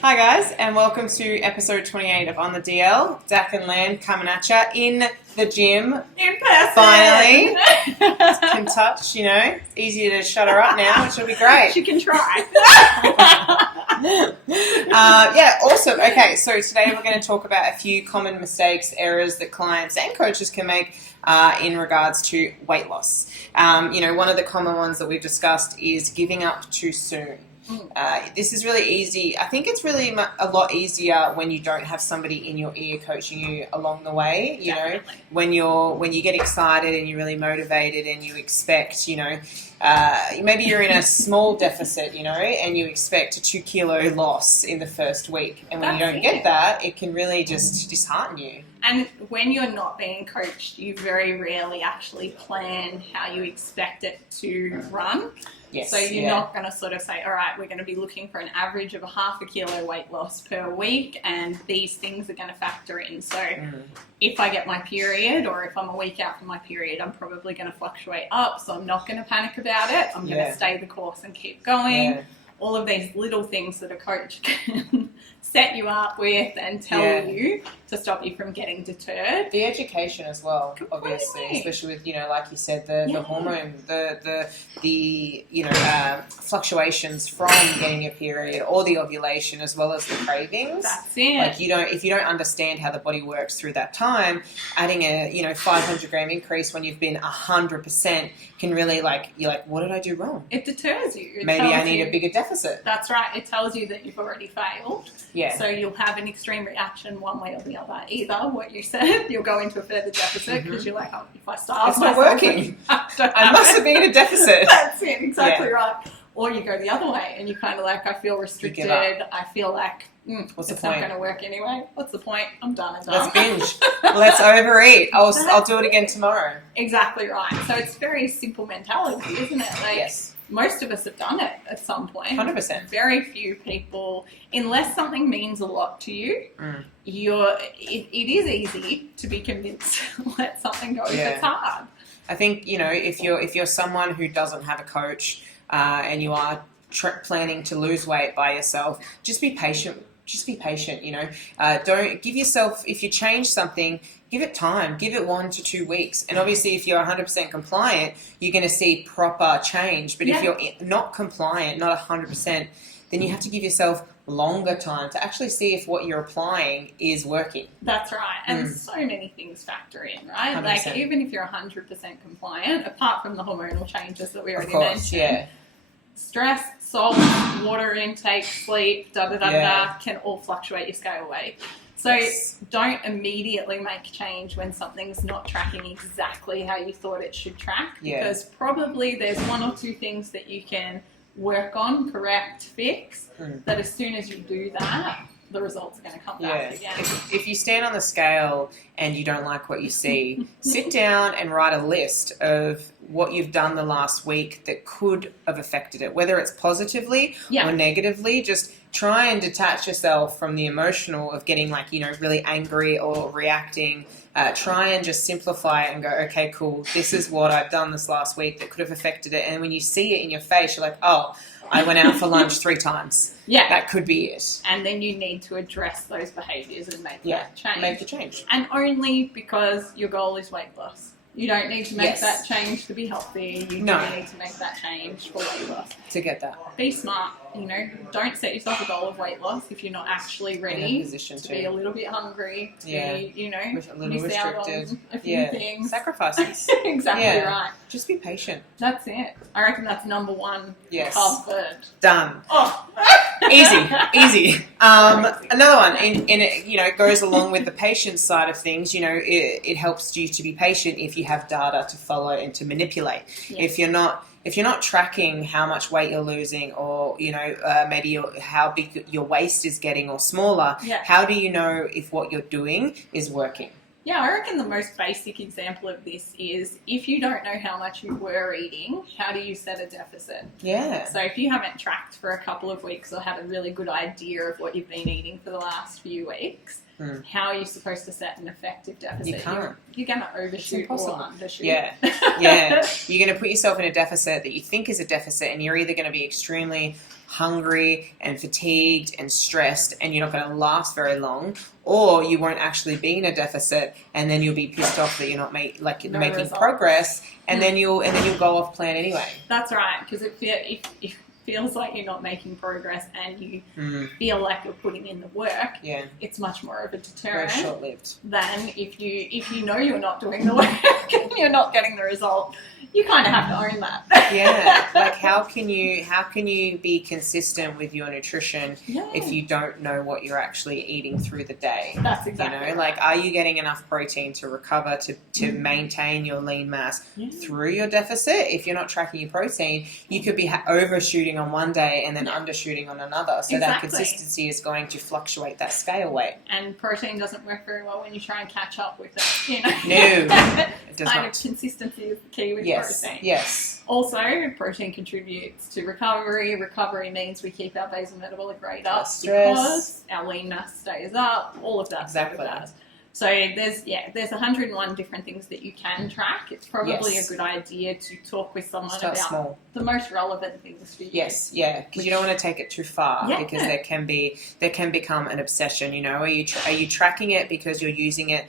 Hi guys, and welcome to episode 28 of On the DL. Dak and Lan coming at ya in the gym. In person! Finally. Can touch, you know. It's easier to shut her up now, which will be great. She can try. Yeah, awesome. Okay, so today we're going to talk about a few common mistakes, errors that clients and coaches can make in regards to weight loss. One of the common ones that we've discussed is giving up too soon. This is really easy. I think it's really a lot easier when you don't have somebody in your ear coaching you along the way. You know, when you get excited and you're really motivated and you expect, maybe you're in a small deficit, and you expect a 2 kilo loss in the first week, and when you don't get that, it can really just dishearten you. And when you're not being coached, you very rarely actually plan how you expect it to run. Yes, so you're not going to sort of say, all right, we're going to be looking for an average of a 0.5 kilo weight loss per week, and these things are going to factor in. So if I get my period, or if I'm a week out from my period, I'm probably going to fluctuate up, so I'm not going to panic about it. I'm going to stay the course and keep going. Yeah. All of these little things that a coach can set you up with and tell you to stop you from getting deterred. The education as well, obviously, especially with, like you said, the hormone, the fluctuations from getting your period or the ovulation, as well as the cravings. That's it. Like if you don't understand how the body works through that time, adding a 500 gram increase when you've been 100% can really you're like, what did I do wrong? It deters you. Maybe I need a bigger deficit. That's right. It tells you that you've already failed. Yeah. So you'll have an extreme reaction one way or the other. Either what you said, you'll go into a further deficit because you're like, oh, if I starve it's not working. I must have been in a deficit. That's it. Exactly right. Or you go the other way and you kind of I feel restricted. I feel like what's it's the point? Not going to work anyway. What's the point? I'm done and done. Let's binge. Let's overeat. I'll do it again tomorrow. Exactly right. So it's very simple mentality, isn't it? Yes. Most of us have done it at some point. 100%. Very few people, unless something means a lot to you, it is easy to be convinced to let something go if it's hard. I think, if you're someone who doesn't have a coach and you are planning to lose weight by yourself, just be patient. Just be patient, Don't give yourself, if you change something, give it time. Give it 1 to 2 weeks. And obviously, if you're 100% compliant, you're going to see proper change. But if you're not compliant, not 100%, then you have to give yourself longer time to actually see if what you're applying is working. That's right. And so many things factor in, right? 100%. Like, even if you're 100% compliant, apart from the hormonal changes that we already mentioned, stress, salt, water intake, sleep, can all fluctuate your scale weight. So don't immediately make change when something's not tracking exactly how you thought it should track, because probably there's 1 or 2 things that you can work on, correct, fix, that as soon as you do that, the results are going to come back again. If you stand on the scale and you don't like what you see, sit down and write a list of what you've done the last week that could have affected it, whether it's positively or negatively. Just try and detach yourself from the emotional of getting really angry or reacting. Try and just simplify it and go, okay, cool, this is what I've done this last week that could have affected it. And when you see it in your face, you're like, oh, I went out for lunch 3 times. Yeah. That could be it. And then you need to address those behaviours and make that change. Make the change. And only because your goal is weight loss. You don't need to make that change to be healthy. You don't need to make that change for weight loss. To get that. Be smart. Don't set yourself a goal of weight loss if you're not actually ready to be a little bit hungry, to be, a little miss restricted. out on a few things. Sacrifices. Exactly right. Just be patient. That's it. I reckon that's number 1 covered. Done. Oh. Easy. Another one, and it goes along with the patience side of things. It helps you to be patient if you have data to follow and to manipulate. Yes. If you're not tracking how much weight you're losing, or maybe how big your waist is getting or smaller, how do you know if what you're doing is working? Yeah, I reckon the most basic example of this is if you don't know how much you were eating, how do you set a deficit? Yeah. So if you haven't tracked for a couple of weeks or had a really good idea of what you've been eating for the last few weeks, how are you supposed to set an effective deficit? You can't. You're going to overshoot or undershoot. Yeah. You're going to put yourself in a deficit that you think is a deficit, and you're either going to be extremely hungry and fatigued and stressed, and you're not going to last very long, or you won't actually be in a deficit, and then you'll be pissed off that you're not making progress, and then you'll go off plan anyway. That's right, because it feels like you're not making progress and you feel like you're putting in the work, it's much more of a deterrent. Very short-lived. Than if you know you're not doing the work and you're not getting the result, you kind of have to own that. Like how can you be consistent with your nutrition if you don't know what you're actually eating through the day? That's exactly like, are you getting enough protein to recover, to maintain your lean mass through your deficit? If you're not tracking your protein, you could be overshooting on one day and then undershooting on another. So that consistency is going to fluctuate that scale weight. And protein doesn't work very well when you try and catch up with it. No, it does not. Consistency is the key with protein. Yes. Also, protein contributes to recovery. Recovery means we keep our basal metabolic rate up because our lean mass stays up. All of that. Exactly. So there's 101 different things that you can track. It's probably a good idea to talk with someone about the most relevant things for you. Yes, because you don't want to take it too far because there can become an obsession. Are you tracking it because you're using it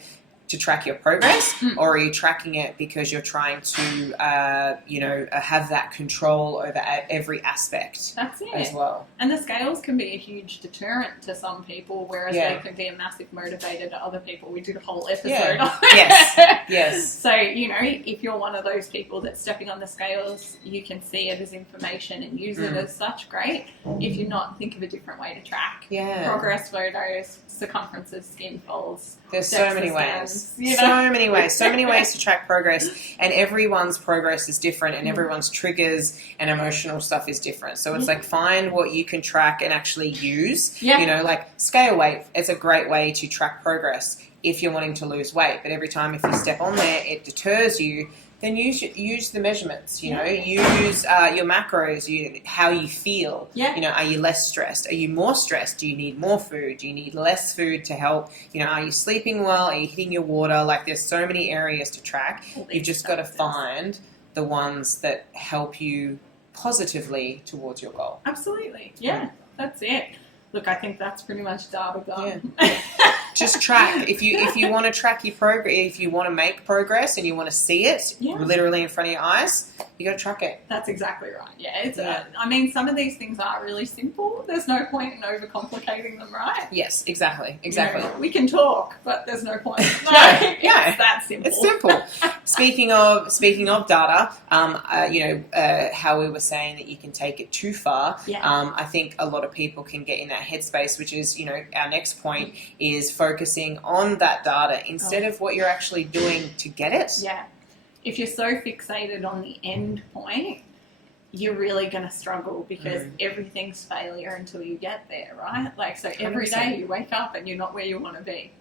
to track your progress, or are you tracking it because you're trying to, have that control over every aspect? That's it. As well. And the scales can be a huge deterrent to some people, whereas they can be a massive motivator to other people. We did a whole episode on it. Yes. So, if you're one of those people that's stepping on the scales, you can see it as information and use it as such, great. If you're not, think of a different way to track. Progress photos, circumferences, skin folds. There's so many ways. So many ways to track progress, and everyone's progress is different, and everyone's triggers and emotional stuff is different. So it's like, find what you can track and actually use. Like scale weight, it's a great way to track progress if you're wanting to lose weight. But every time if you step on there, it deters you. Then use the measurements, use your macros, how you feel. Are you less stressed? Are you more stressed? Do you need more food? Do you need less food to help? Are you sleeping well? Are you hitting your water? Like, there's so many areas to track. You've just got to find the ones that help you positively towards your goal. Absolutely. Yeah, that's it. Look, I think that's pretty much data done. Just track. If you want to track your progress, if you want to make progress and you want to see it literally in front of your eyes, you got to track it. That's exactly right. Some of these things are really simple. There's no point in overcomplicating them, right? Yes, exactly. We can talk, but there's no point. It's that simple. It's simple. Speaking of data, how we were saying that you can take it too far. I think a lot of people can get in that headspace, which is, our next point is focusing on that data instead of what you're actually doing to get it. If you're so fixated on the end point, you're really going to struggle because everything's failure until you get there, right? Like, so every 100%. Day you wake up and you're not where you want to be.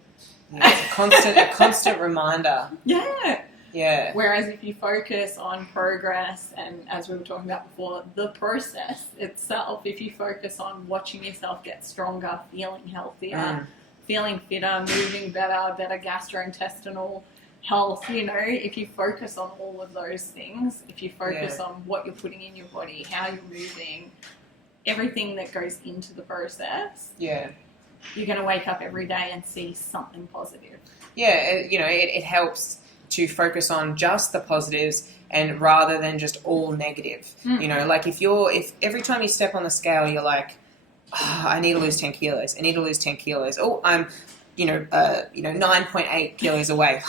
It's a constant reminder. Whereas if you focus on progress and, as we were talking about before, the process itself, if you focus on watching yourself get stronger, feeling healthier, feeling fitter, moving better gastrointestinal health, if you focus on all of those things, if you focus on what you're putting in your body, how you're moving, everything that goes into the process, you're going to wake up every day and see something positive. It helps to focus on just the positives and rather than just all negative. Like if every time you step on the scale, you're like, I need to lose 10 kilos. I need to lose 10 kilos. Oh, I'm, 9.8 kilos away.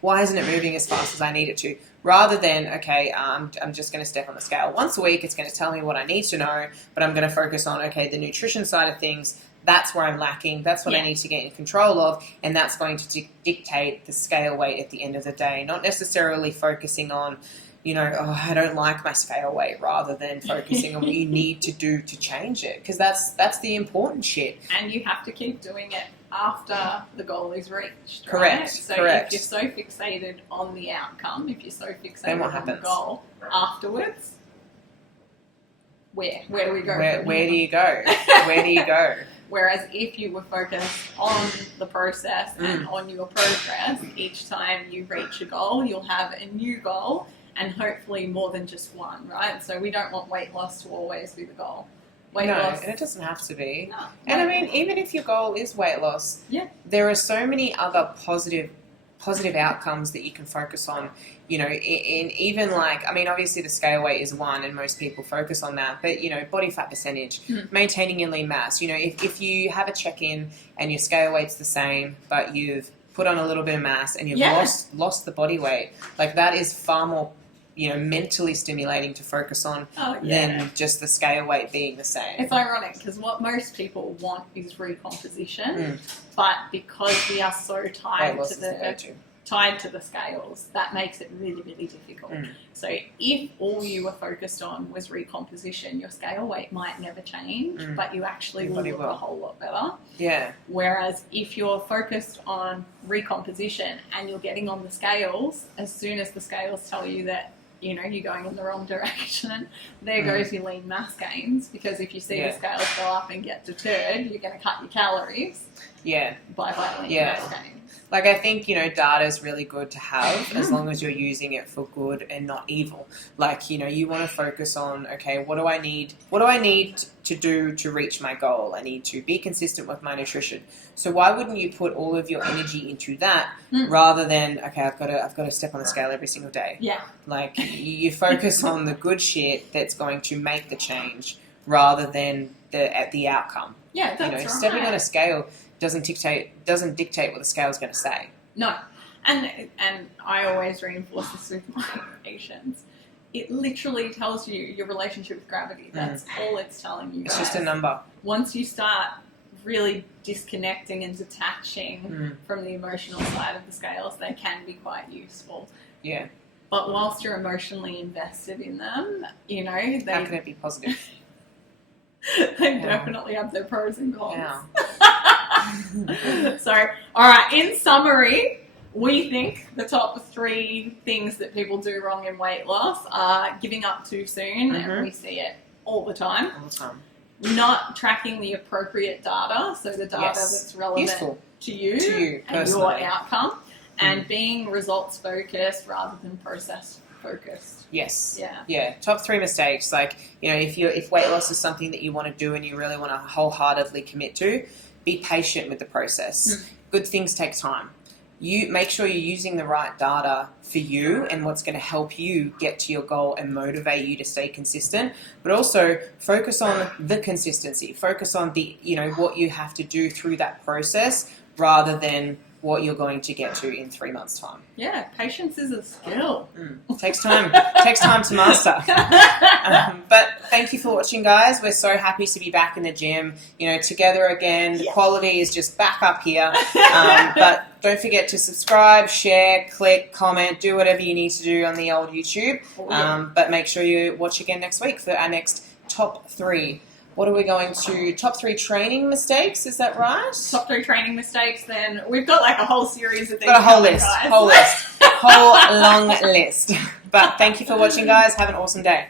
Why isn't it moving as fast as I need it to? Rather than, I'm just going to step on the scale once a week. It's going to tell me what I need to know, but I'm going to focus on, the nutrition side of things. That's where I'm lacking. That's what I need to get in control of. And that's going to dictate the scale weight at the end of the day. Not necessarily focusing on, I don't like my scale weight, rather than focusing on what you need to do to change it. Because that's the important shit. And you have to keep doing it after the goal is reached. Correct. Right? So Correct. if you're so fixated on the outcome, if you're so fixated on the goal afterwards, where do we go? Where do you go? Where do you go? Whereas if you were focused on the process and on your progress, each time you reach a goal, you'll have a new goal and hopefully more than just one, right? So we don't want weight loss to always be the goal. weight loss. And it doesn't have to be. No, and I mean, even if your goal is weight loss, there are so many other positive outcomes that you can focus on, you know, in even like, I mean, obviously the scale weight is one and most people focus on that, but, you know, body fat percentage, maintaining your lean mass, you know, if you have a check-in and your scale weight's the same, but you've put on a little bit of mass and you've lost the body weight, like that is far more, you know, mentally stimulating to focus on than just the scale weight being the same. It's ironic because what most people want is recomposition, but because we are so tied to the scales, that makes it really, really difficult. So if all you were focused on was recomposition, your scale weight might never change, but you actually will look a whole lot better. Yeah. Whereas if you're focused on recomposition and you're getting on the scales, as soon as the scales tell you that, you know, you're going in the wrong direction, there goes your lean mass gains, because if you see the scales go up and get deterred, you're going to cut your calories by lean mass gains. Like, I think, you know, data is really good to have as long as you're using it for good and not evil. Like, you know, you want to focus on, okay, what do I need to do to reach my goal? I need to be consistent with my nutrition. So why wouldn't you put all of your energy into that rather than, okay, I've got to step on the scale every single day. Yeah. Like, you focus on the good shit that's going to make the change rather than the outcome. Yeah, that's right. Stepping on a scale doesn't dictate what the scale is going to say. No, and I always reinforce this with my patients. It literally tells you your relationship with gravity. That's all it's telling you. It's just a number. Once you start really disconnecting and detaching from the emotional side of the scales, they can be quite useful. Yeah. But whilst you're emotionally invested in them, you know, how can it be positive? They definitely have their pros and cons. Yeah. So, all right, in summary, we think the top 3 things that people do wrong in weight loss are giving up too soon, and we see it all the time. All the time. Not tracking the appropriate data, so the data that's relevant to you and your outcome, and being results focused rather than process focused. Yes. Yeah. Top 3 mistakes. Like, you know, if weight loss is something that you want to do and you really want to wholeheartedly commit to, be patient with the process. Good things take time. You make sure you're using the right data for you and what's going to help you get to your goal and motivate you to stay consistent, but also focus on the consistency. Focus on the, you know, what you have to do through that process rather than what you're going to get to in 3 months' time. Yeah, patience is a skill. Takes time. Takes time to master. But thank you for watching, guys. We're so happy to be back in the gym, you know, together again. The quality is just back up here. But don't forget to subscribe, share, click, comment, do whatever you need to do on the old YouTube. But make sure you watch again next week for our next top 3. What are we going to? Top 3 training mistakes, is that right? Top 3 training mistakes, then we've got like a whole series of these. Got a whole list, whole long list. But thank you for watching, guys. Have an awesome day.